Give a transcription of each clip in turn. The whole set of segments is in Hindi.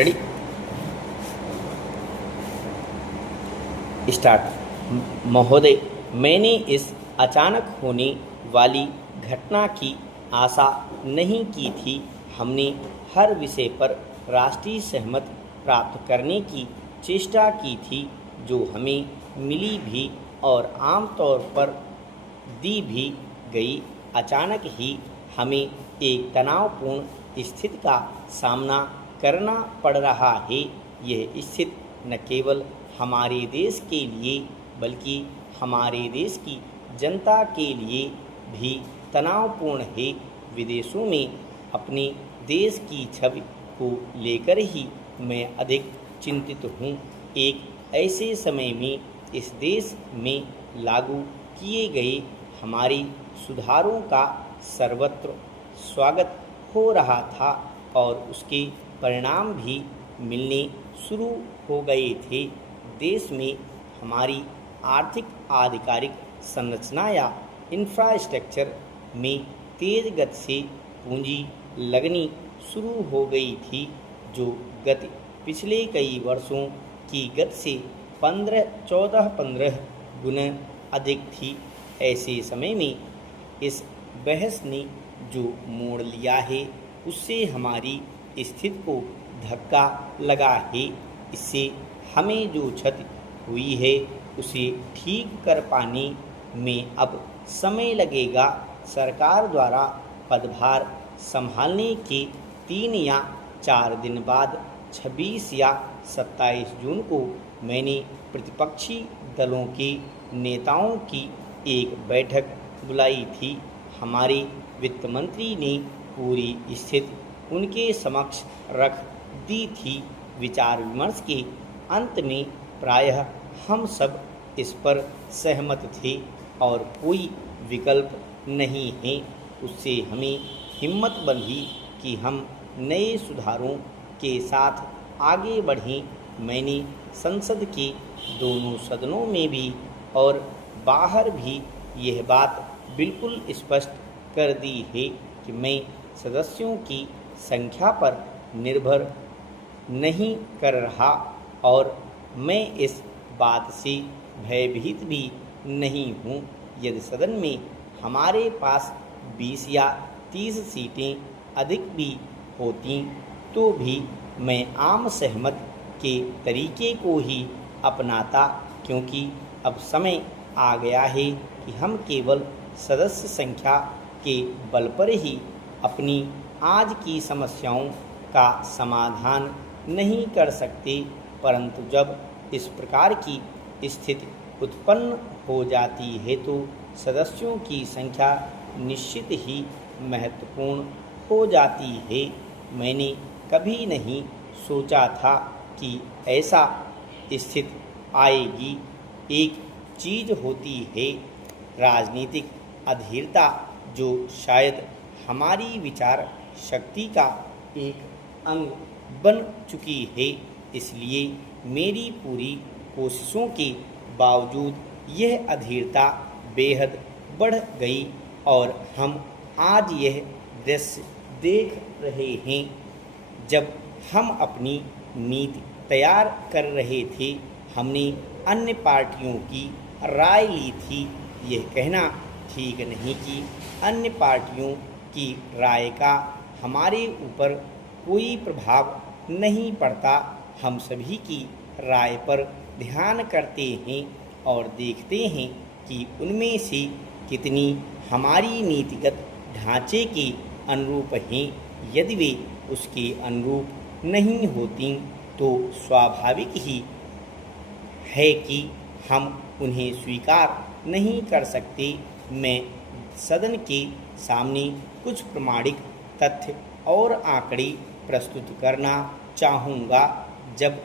Ready start. महोदय, मैंने इस अचानक होने वाली घटना की आशा नहीं की थी। हमने हर विषय पर राष्ट्रीय सहमति प्राप्त करने की चेष्टा की थी, जो हमें मिली भी और आमतौर पर दी भी गई। अचानक ही हमें एक तनावपूर्ण स्थिति का सामना करना पड़ रहा है। यह स्थिति न केवल हमारे देश के लिए बल्कि हमारे देश की जनता के लिए भी तनावपूर्ण है। विदेशों में अपने देश की छवि को लेकर ही मैं अधिक चिंतित हूँ। एक ऐसे समय में इस देश में लागू किए गए हमारे सुधारों का सर्वत्र स्वागत हो रहा था और उसके परिणाम भी मिलने शुरू हो गए थे। देश में हमारी आर्थिक आधिकारिक संरचना या इंफ्रास्ट्रक्चर में तेज गति से पूंजी लगनी शुरू हो गई थी, जो गति पिछले कई वर्षों की गति से 15 गुना अधिक थी। ऐसे समय में इस बहस ने जो मोड़ लिया है, उससे हमारी स्थिति को धक्का लगा है। इससे हमें जो क्षति हुई है उसे ठीक कर पाने में अब समय लगेगा। सरकार द्वारा पदभार संभालने के 3 या 4 दिन बाद 26 या 27 जून को मैंने प्रतिपक्षी दलों के नेताओं की एक बैठक बुलाई थी। हमारे वित्त मंत्री ने पूरी स्थिति उनके समक्ष रख दी थी। विचार विमर्श के अंत में प्रायः हम सब इस पर सहमत थे और कोई विकल्प नहीं है। उससे हमें हिम्मत बंधी कि हम नए सुधारों के साथ आगे बढ़ें। मैंने संसद के दोनों सदनों में भी और बाहर भी यह बात बिल्कुल स्पष्ट कर दी है कि मैं सदस्यों की संख्या पर निर्भर नहीं कर रहा और मैं इस बात से भयभीत भी नहीं हूँ। यदि सदन में हमारे पास 20 या 30 सीटें अधिक भी होती तो भी मैं आम सहमति के तरीके को ही अपनाता, क्योंकि अब समय आ गया है कि हम केवल सदस्य संख्या के बल पर ही अपनी आज की समस्याओं का समाधान नहीं कर सकते, परंतु जब इस प्रकार की स्थिति उत्पन्न हो जाती है तो सदस्यों की संख्या निश्चित ही महत्वपूर्ण हो जाती है। मैंने कभी नहीं सोचा था कि ऐसा स्थिति आएगी। एक चीज़ होती है राजनीतिक अधीरता, जो शायद हमारी विचार शक्ति का एक अंग बन चुकी है। इसलिए मेरी पूरी कोशिशों के बावजूद यह अधीरता बेहद बढ़ गई और हम आज यह दृश्य देख रहे हैं। जब हम अपनी नीति तैयार कर रहे थे, हमने अन्य पार्टियों की राय ली थी। यह कहना ठीक नहीं कि अन्य पार्टियों की राय का हमारे ऊपर कोई प्रभाव नहीं पड़ता। हम सभी की राय पर ध्यान करते हैं और देखते हैं कि उनमें से कितनी हमारी नीतिगत ढांचे के अनुरूप हैं। यदि वे उसके अनुरूप नहीं होती तो स्वाभाविक ही है कि हम उन्हें स्वीकार नहीं कर सकते। मैं सदन के सामने कुछ प्रमाणिक तथ्य और आंकड़े प्रस्तुत करना चाहूँगा। जब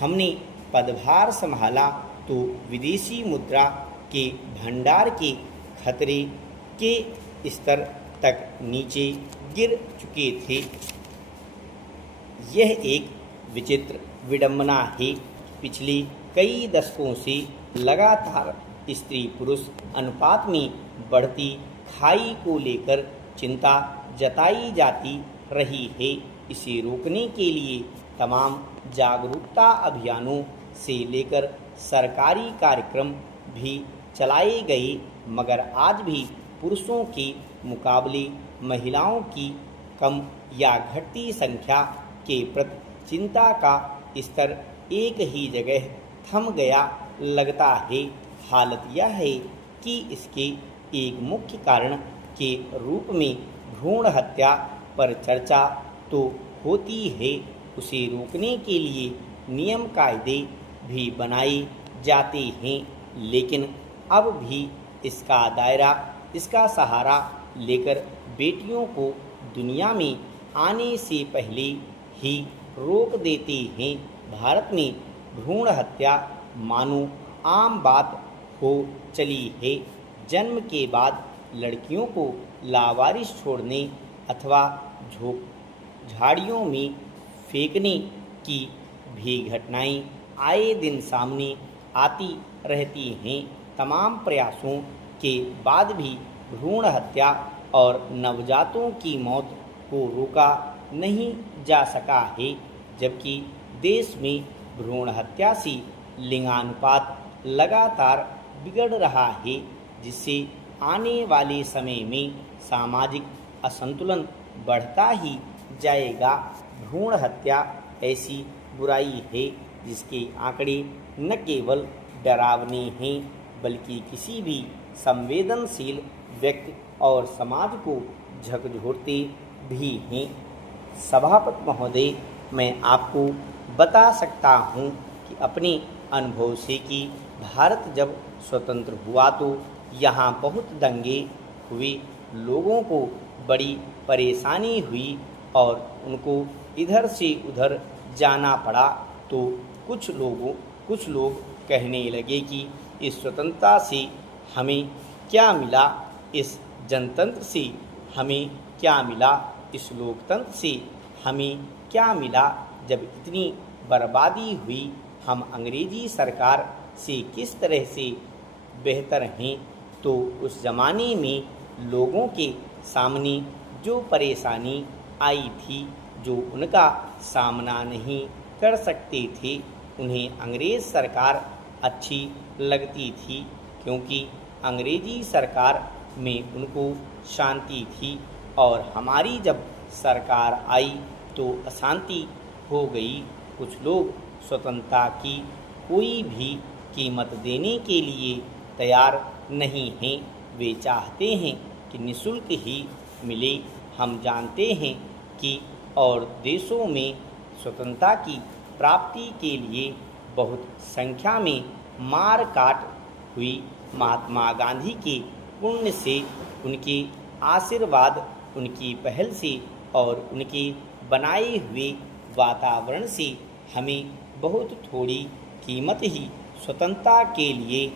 हमने पदभार संभाला तो विदेशी मुद्रा के भंडार के खतरे के स्तर तक नीचे गिर चुके थे। यह एक विचित्र विडंबना है। पिछले कई दशकों से लगातार स्त्री पुरुष अनुपात में बढ़ती खाई को लेकर चिंता जताई जाती रही है। इसे रोकने के लिए तमाम जागरूकता अभियानों से लेकर सरकारी कार्यक्रम भी चलाए गए, मगर आज भी पुरुषों के मुकाबले महिलाओं की कम या घटती संख्या के प्रति चिंता का स्तर एक ही जगह थम गया लगता है। हालत यह है कि इसके एक मुख्य कारण के रूप में भ्रूण हत्या पर चर्चा तो होती है, उसे रोकने के लिए नियम कायदे भी बनाए जाते हैं, लेकिन अब भी इसका दायरा, इसका सहारा लेकर बेटियों को दुनिया में आने से पहले ही रोक देते हैं। भारत में भ्रूण हत्या मानो आम बात हो चली है। जन्म के बाद लड़कियों को लावारिस छोड़ने अथवा झाड़ियों में फेंकने की भी घटनाएं आए दिन सामने आती रहती हैं। तमाम प्रयासों के बाद भी भ्रूण हत्या और नवजातों की मौत को रोका नहीं जा सका है, जबकि देश में भ्रूण हत्या से लिंगानुपात लगातार बिगड़ रहा है, जिससे आने वाले समय में सामाजिक असंतुलन बढ़ता ही जाएगा। भ्रूण हत्या ऐसी बुराई है जिसके आंकड़े न केवल डरावने हैं, बल्कि किसी भी संवेदनशील व्यक्ति और समाज को झकझोरते भी हैं। सभापति महोदय, मैं आपको बता सकता हूँ कि अपने अनुभव से कि भारत जब स्वतंत्र हुआ तो यहाँ बहुत दंगे हुए, लोगों को बड़ी परेशानी हुई और उनको इधर से उधर जाना पड़ा। तो कुछ लोग कहने लगे कि इस स्वतंत्रता से हमें क्या मिला, इस जनतंत्र से हमें क्या मिला, इस लोकतंत्र से हमें क्या मिला, जब इतनी बर्बादी हुई, हम अंग्रेजी सरकार से किस तरह से बेहतर हैं। तो उस ज़माने में लोगों के सामने जो परेशानी आई थी, जो उनका सामना नहीं कर सकते थे, उन्हें अंग्रेज़ सरकार अच्छी लगती थी, क्योंकि अंग्रेजी सरकार में उनको शांति थी, और हमारी जब सरकार आई तो अशांति हो गई। कुछ लोग स्वतंत्रता की कोई भी कीमत देने के लिए तैयार नहीं हैं, वे चाहते हैं कि निःशुल्क ही मिले। हम जानते हैं कि और देशों में स्वतंत्रता की प्राप्ति के लिए बहुत संख्या में मार काट हुई। महात्मा गांधी के पुण्य से, उनके आशीर्वाद, उनकी पहल से और उनके बनाए हुए वातावरण से हमें बहुत थोड़ी कीमत ही स्वतंत्रता के लिए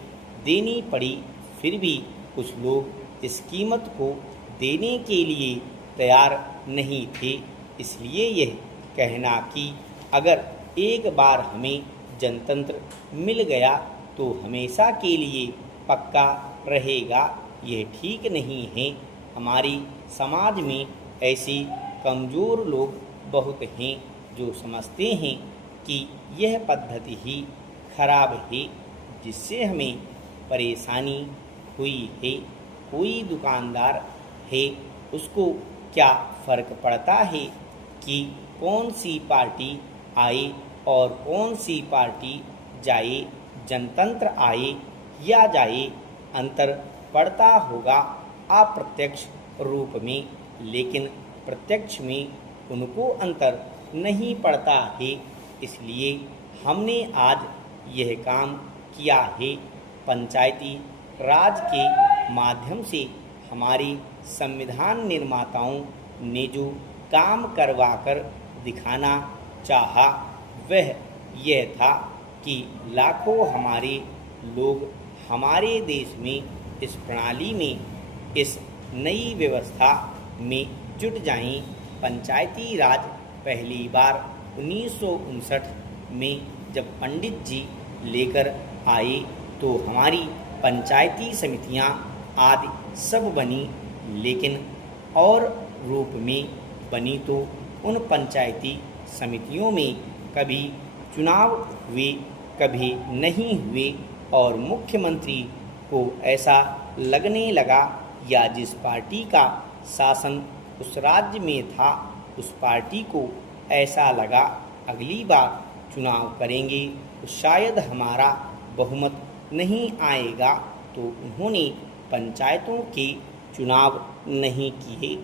देनी पड़ी। फिर भी कुछ लोग इस कीमत को देने के लिए तैयार नहीं थे। इसलिए यह कहना कि अगर एक बार हमें जनतंत्र मिल गया तो हमेशा के लिए पक्का रहेगा, यह ठीक नहीं है। हमारी समाज में ऐसे कमज़ोर लोग बहुत हैं जो समझते हैं कि यह पद्धति ही खराब है, जिससे हमें परेशानी हुई है। कोई दुकानदार है, उसको क्या फ़र्क पड़ता है कि कौन सी पार्टी आए और कौन सी पार्टी जाए, जनतंत्र आए या जाए, अंतर पड़ता होगा अप्रत्यक्ष रूप में, लेकिन प्रत्यक्ष में उनको अंतर नहीं पड़ता है। इसलिए हमने आज यह काम किया है। पंचायती राज के माध्यम से हमारे संविधान निर्माताओं ने जो काम करवाकर दिखाना चाहा, वह यह था कि लाखों हमारे लोग हमारे देश में इस प्रणाली में, इस नई व्यवस्था में जुट जाएं। पंचायती राज पहली बार 1959 में जब पंडित जी लेकर आए तो हमारी पंचायती समितियां आदि सब बनी, लेकिन और रूप में बनी तो उन पंचायती समितियों में कभी चुनाव हुए, कभी नहीं हुए और मुख्यमंत्री को ऐसा लगने लगा या जिस पार्टी का शासन उस राज्य में था उस पार्टी को ऐसा लगा अगली बार चुनाव करेंगे तो शायद हमारा बहुमत नहीं आएगा, तो उन्होंने पंचायतों के चुनाव नहीं किए।